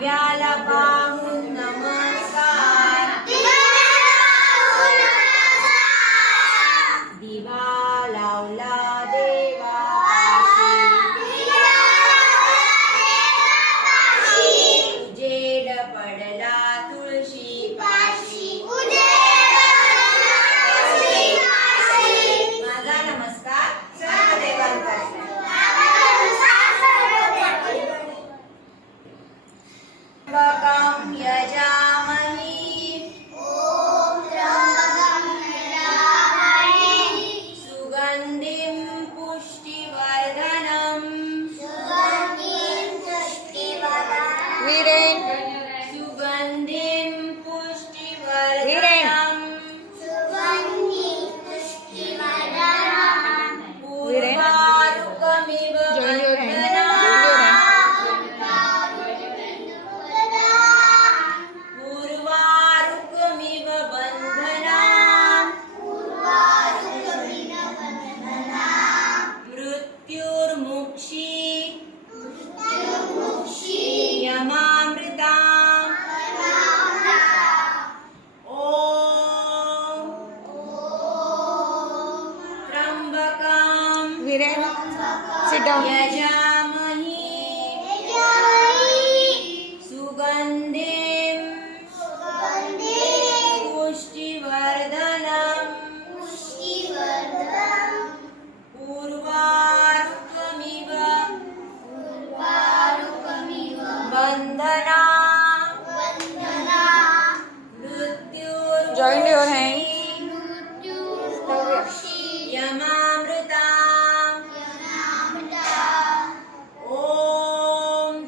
दिव्याला पाहून नमस्कार, दिवा लावला देवापाशी, उजेड पडला तुळशी पाशी. माझा नमस्कार सर्व देवांपाशी. त्र्यंबकं यजामहे सुगन्धिं पुष्टिवर्धनम् सुगन्धिं पुष्टिवर्धनम् पूर्वारुकमिव पूर्वारुकमिव बन्धनाम् मृत्युर्मुक्षी यमामृताम्. ॐ त्र्यंबकं यजामहे सुगन्धिं पुष्टिवर्धनम् पूर्वारुकमिव बन्धनाम् मृत्युर्मुक्षी यमामृताम्. ॐ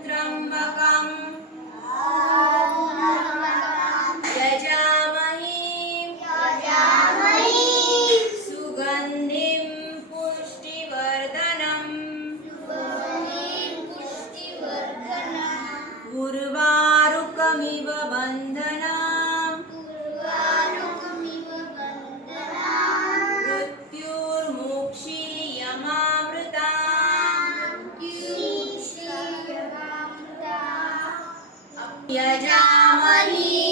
त्र्यंबकं यजामहे सुगन्धिं पुष्टिवर्धनम् पूर्वारुकमिव बन्धनाम् मृत्युर्मुक्षी यमामृताम्. यजामहे